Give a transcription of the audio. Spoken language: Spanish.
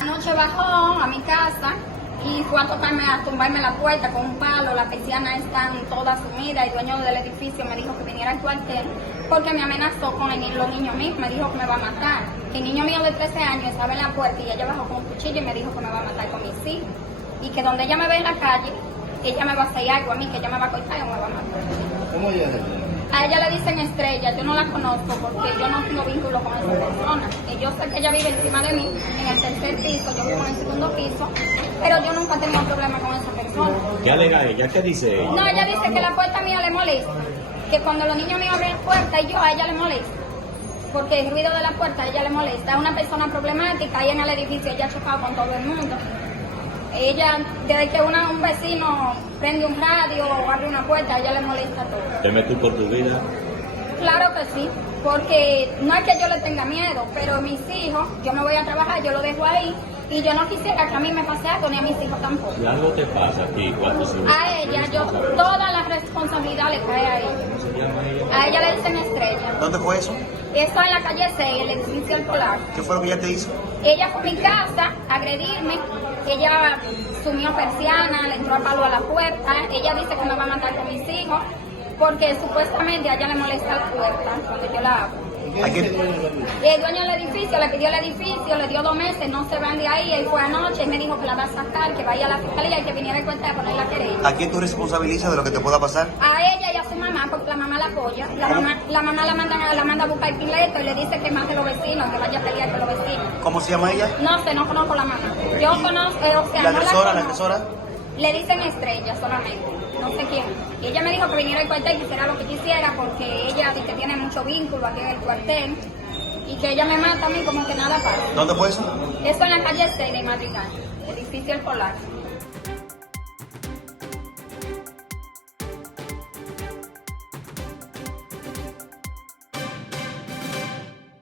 Anoche bajó a mi casa y fue a tumbarme la puerta con un palo. Las persianas están todas sumidas. El dueño del edificio me dijo que viniera al cuartel porque me amenazó con los niños míos. Me dijo que me va a matar. El niño mío de 13 años estaba en la puerta y ella bajó con un cuchillo y me dijo que me va a matar con mis hijos. Y que donde ella me ve en la calle, ella me va a hacer algo a mí, que ella me va a cortar y me va a matar. ¿Cómo ella es? A ella le dicen Estrella, yo no la conozco porque yo no tengo vínculo con esa persona. Y yo sé que ella vive encima de mí, en el tercer piso, yo vivo en el segundo piso, pero yo nunca he tenido problema con esa persona. ¿Qué alega ella? ¿Qué dice ella? No, ella dice que la puerta mía le molesta, que cuando los niños míos abren la puerta y yo, a ella le molesta, porque el ruido de la puerta a ella le molesta. Es una persona problemática, ahí en el edificio ella ha chocado con todo el mundo. Ella, desde que un vecino prende un radio o abre una puerta, a ella le molesta todo. ¿Temes tú por tu vida? Claro que sí, porque no es que yo le tenga miedo, pero mis hijos, yo me voy a trabajar, yo lo dejo ahí, y yo no quisiera que a mí me pase algo, ni a mis hijos tampoco. Si algo te pasa a ti, ¿cuánto se A ella, toda la responsabilidad le cae a ella. ¿Cómo se llama ella? A ella le dicen Estrella. ¿Dónde fue eso? Está en la calle 6, el edificio El Polar. ¿Qué fue lo que ella te hizo? Ella fue a mi casa a agredirme, ella sumió persiana, le entró a palo a la puerta, ella dice que me va a matar con mis hijos, porque supuestamente a ella le molesta la puerta cuando yo la abro. ¿A quién? El dueño del edificio le pidió el edificio, le dio 2 meses, no se van de ahí, él fue anoche y me dijo que la va a sacar, que vaya a la fiscalía y que viniera el cuenta a poner la querella. ¿A quién tú responsabilizas de lo que te pueda pasar? A ella y a su mamá, porque la mamá la apoya. La mamá la manda a buscar el pileto y le dice que mate a los vecinos, que vaya a pelear con los vecinos. ¿Cómo se llama ella? No sé, no conozco la mamá. Yo conozco, o sea, ¿La no agresora? ¿La conozco. agresora? Le dicen Estrella solamente, no sé quién. Y ella me dijo que viniera al cuartel y que hiciera lo que quisiera porque ella dice que tiene mucho vínculo aquí en el cuartel y que ella me mata a mí como que nada pasa. ¿Dónde fue eso? Eso en la calle 6 de Madrigal, edificio El Polar.